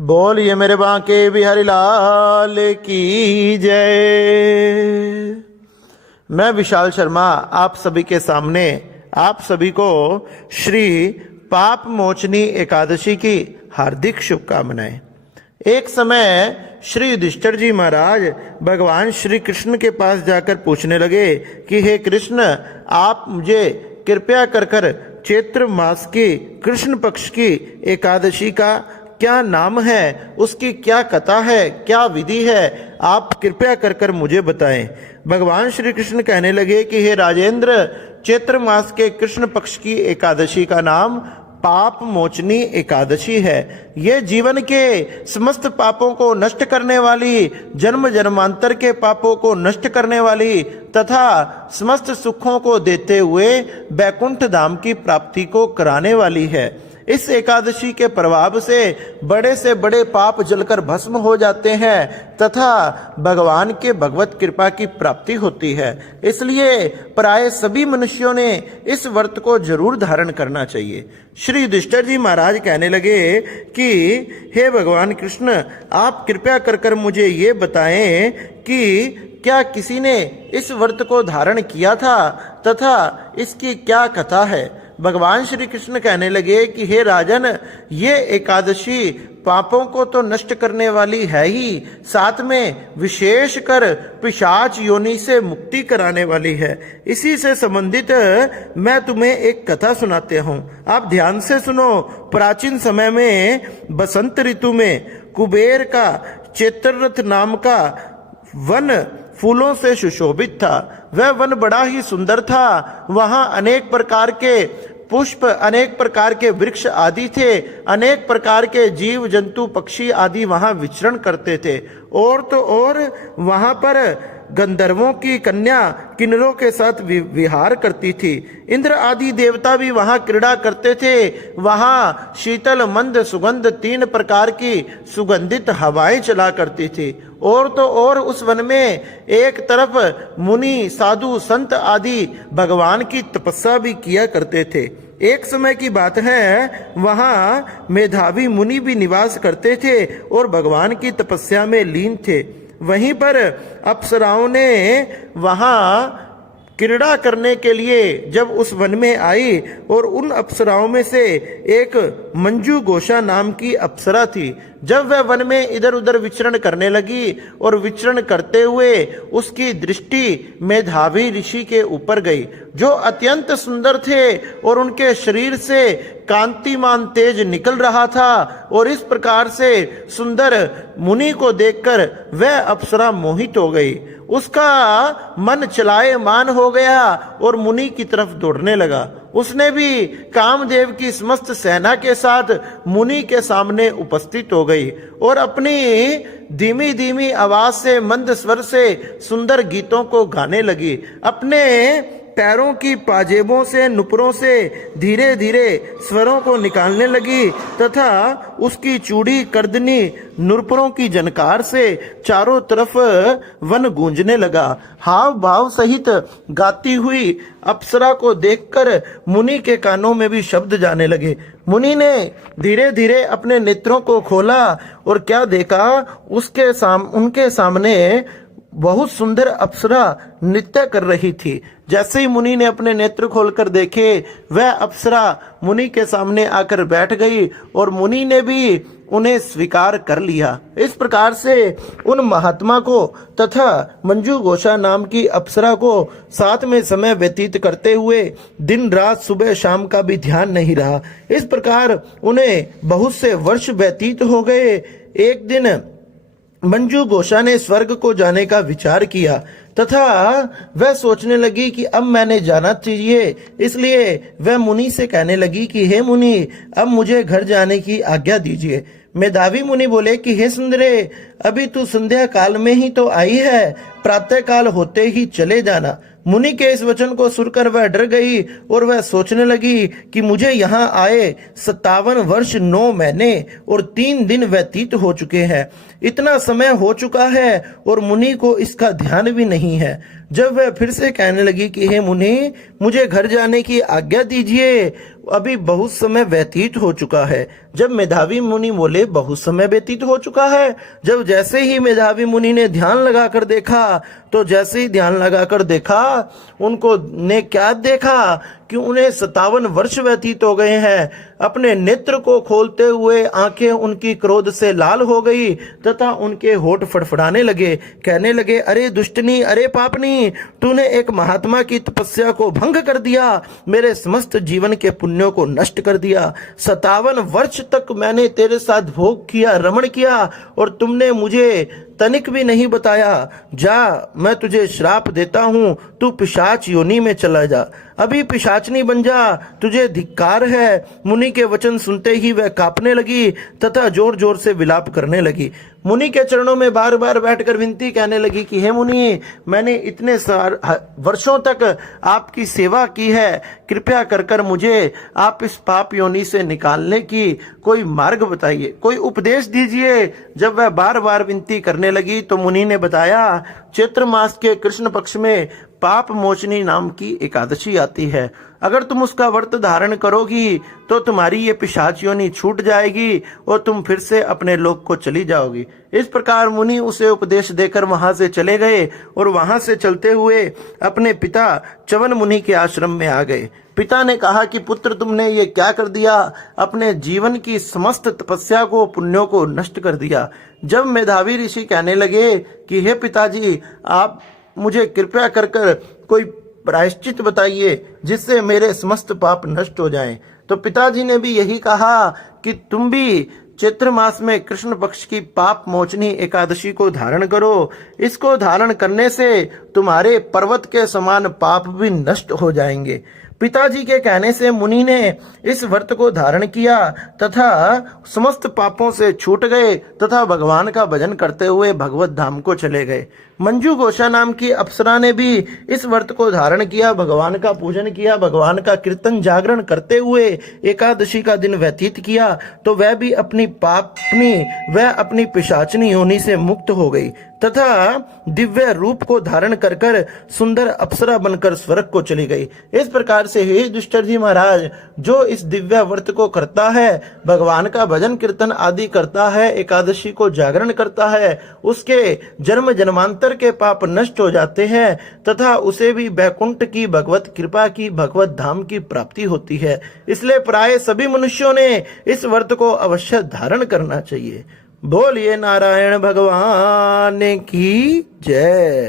बोलिए मेरे बांके बिहारी लाल की जय। मैं विशाल शर्मा आप सभी के सामने आप सभी को श्री पाप मोचनी एकादशी की हार्दिक शुभकामनाएं। एक समय श्री युधिष्ठिर जी महाराज भगवान श्री कृष्ण के पास जाकर पूछने लगे कि हे कृष्ण, आप मुझे कृपया कर चैत्र मास की कृष्ण पक्ष की एकादशी का क्या नाम है, उसकी क्या कथा है, क्या विधि है, आप कृपया कर मुझे बताएं। भगवान श्री कृष्ण कहने लगे कि हे राजेंद्र, चैत्र मास के कृष्ण पक्ष की एकादशी का नाम पाप मोचनी एकादशी है। यह जीवन के समस्त पापों को नष्ट करने वाली, जन्म जन्मांतर के पापों को नष्ट करने वाली तथा समस्त सुखों को देते हुए बैकुंठ धाम की प्राप्ति को कराने वाली है। इस एकादशी के प्रभाव से बड़े पाप जलकर भस्म हो जाते हैं तथा भगवान के भगवत कृपा की प्राप्ति होती है। इसलिए प्राय सभी मनुष्यों ने इस व्रत को जरूर धारण करना चाहिए। श्री युधिष्ठिर जी महाराज कहने लगे कि हे भगवान कृष्ण, आप कृपया कर मुझे ये बताएं कि क्या किसी ने इस व्रत को धारण किया था तथा इसकी क्या कथा है। भगवान श्री कृष्ण कहने लगे कि हे राजन, ये एकादशी पापों को तो नष्ट करने वाली है ही, साथ में विशेष कर पिशाच योनि से मुक्ति कराने वाली है। इसी से संबंधित मैं तुम्हें एक कथा सुनाते हूँ, आप ध्यान से सुनो। प्राचीन समय में बसंत ऋतु में कुबेर का चैत्ररथ नाम का वन फूलों से सुशोभित था। वह वन बड़ा ही सुंदर था। वहां अनेक प्रकार के पुष्प, अनेक प्रकार के वृक्ष आदि थे। अनेक प्रकार के जीव जंतु पक्षी आदि वहां विचरण करते थे। और तो और वहां पर गंधर्वों की कन्या किन्नरों के साथ विहार करती थी। इंद्र आदि देवता भी वहां क्रीड़ा करते थे। वहां शीतल मंद सुगंध 3 प्रकार की सुगंधित हवाएं चला करती थी। और तो और उस वन में एक तरफ मुनि साधु संत आदि भगवान की तपस्या भी किया करते थे। एक समय की बात है, वहां मेधावी मुनि भी निवास करते थे और भगवान की तपस्या में लीन थे। वहीं पर अप्सराओं ने वहां क्रीड़ा करने के लिए जब उस वन में आई और उन अप्सराओं में से एक मंजू घोषा नाम की अप्सरा थी। जब वह वन में इधर उधर विचरण करने लगी और विचरण करते हुए उसकी दृष्टि मेधावी ऋषि के ऊपर गई, जो अत्यंत सुंदर थे और उनके शरीर से कांतिमान तेज निकल रहा था। और इस प्रकार से सुंदर मुनि को देखकर वह अप्सरा मोहित हो गई। उसका मन चलायमान हो गया और मुनि की तरफ दौड़ने लगा। उसने भी कामदेव की समस्त सेना के साथ मुनि के सामने उपस्थित हो गई और अपनी धीमी धीमी आवाज से, मंद स्वर से सुंदर गीतों को गाने लगी। अपने पैरों की पाजेबों से, नुपुरों से धीरे धीरे स्वरों को निकालने लगी तथा उसकी चूड़ी कर्दनी नुपुरों की जनकार से चारों तरफ वन गूंजने लगा। हाव भाव सहित गाती हुई अप्सरा को देखकर मुनि के कानों में भी शब्द जाने लगे। मुनि ने धीरे धीरे अपने नेत्रों को खोला और क्या देखा, उनके सामने बहुत सुंदर अप्सरा नृत्य कर रही थी। जैसे ही मुनि ने अपने नेत्र खोलकर देखे, वह अप्सरा मुनि के सामने आकर बैठ गई और मुनि ने भी उन्हें स्वीकार कर लिया। इस प्रकार से उन महात्मा को तथा मंजू घोषा नाम की अप्सरा को साथ में समय व्यतीत करते हुए दिन रात सुबह शाम का भी ध्यान नहीं रहा। इस प्रकार उन्हें बहुत से वर्ष व्यतीत हो गए। एक दिन मंजू घोषा ने स्वर्ग को जाने का विचार किया तथा वह सोचने लगी कि अब मैंने जाना चाहिए। इसलिए वह मुनि से कहने लगी कि हे मुनि, अब मुझे घर जाने की आज्ञा दीजिए। मेधावी मुनि बोले कि हे सुंदरे, अभी तू संध्या काल में ही तो आई है, प्रातः काल होते ही चले जाना। मुनि के इस वचन को सुनकर वह डर गई और वह सोचने लगी कि मुझे यहाँ आए 57 वर्ष 9 महीने और 3 दिन व्यतीत हो चुके हैं। इतना समय हो चुका है और मुनि को इसका ध्यान भी नहीं है। जब वह फिर से कहने लगी कि हे मुनि, मुझे घर जाने की आज्ञा दीजिए, अभी बहुत समय व्यतीत हो चुका है। जब मेधावी मुनि बोले बहुत समय व्यतीत हो चुका है, जब जैसे ही मेधावी मुनि ने ध्यान लगाकर देखा, तो जैसे ही ध्यान लगाकर देखा, उनको ने क्या देखा कि उन्हें 57 वर्ष व्यतीत हो गए हैं। अपने नेत्र को खोलते हुए आंखें उनकी क्रोध से लाल हो गई तथा उनके होठ फड़फड़ाने लगे। कहने लगे, अरे दुष्टनी, अरे पापनी, तूने एक महात्मा की तपस्या को भंग कर दिया, मेरे समस्त जीवन के पुण्यों को नष्ट कर दिया। 57 वर्ष तक मैंने तेरे साथ भोग किया, रमण किया, और तुमने मुझे तनिक भी नहीं बताया। जा, मैं तुझे श्राप देता हूं, तू पिशाच योनि में चला जा, अभी पिशाचनी बन जा, तुझे धिक्कार है। मुनि के वचन सुनते ही वह कांपने लगी तथा जोर जोर से विलाप करने लगी। मुनि के चरणों में बार बार बैठकर विनती कहने लगी कि हे मुनि, मैंने इतने वर्षों तक आपकी सेवा की है, कृपया कर कर मुझे आप इस पाप योनि से निकालने की कोई मार्ग बताइए, कोई उपदेश दीजिए। जब वह बार बार विनती करने लगी तो मुनि ने बताया, चैत्र मास के कृष्ण पक्ष में पाप मोचनी नाम की एकादशी आती है। अगर तुम उसका व्रत धारण करोगी तो तुम्हारी ये पिशाच योनि छूट जाएगी और तुम फिर से अपने लोक को चली जाओगी। इस प्रकार मुनि उसे उपदेश देकर वहां से चले गए और वहां से चलते हुए अपने पिता च्यवन मुनि के आश्रम में आ गए। पिता ने कहा कि पुत्र, तुमने ये क्या कर दिया, अपने जीवन की समस्त तपस्या को, पुण्यों को नष्ट कर दिया। जब मेधावी ऋषि कहने लगे कि हे पिताजी, आप मुझे कृपया कर कर कोई प्रायश्चित बताइए जिससे मेरे समस्त पाप नष्ट हो जाएं, तो पिताजी ने भी यही कहा कि तुम भी चैत्र मास में कृष्ण पक्ष की पाप मोचनी एकादशी को धारण करो। इसको धारण करने से तुम्हारे पर्वत के समान पाप भी नष्ट हो जाएंगे। पिताजी के कहने से मुनि ने इस व्रत को धारण किया तथा समस्त पापों से छूट गए तथा भगवान का भजन करते हुए भगवत धाम को चले गए। मंजू घोषा नाम की अप्सरा ने भी इस व्रत को धारण किया, भगवान का पूजन किया, भगवान का कीर्तन जागरण करते हुए एकादशी का दिन व्यतीत किया, तो वह भी वह अपनी पिशाचनी योनि से मुक्त हो गई तथा दिव्य रूप को धारण कर कर सुंदर अप्सरा बनकर स्वर्ग को चली गई। इस प्रकार से हे युधिष्ठिर जी महाराज, जो इस दिव्य व्रत को करता है, भगवान का भजन कीर्तन आदि करता है, एकादशी को जागरण करता है, उसके जन्म जन्मांतर के पाप नष्ट हो जाते हैं तथा उसे भी वैकुंठ की भगवत कृपा की, भगवत धाम की प्राप्ति होती है। इसलिए प्राय सभी मनुष्यों ने इस व्रत को अवश्य धारण करना चाहिए। बोलिए नारायण भगवान की जय।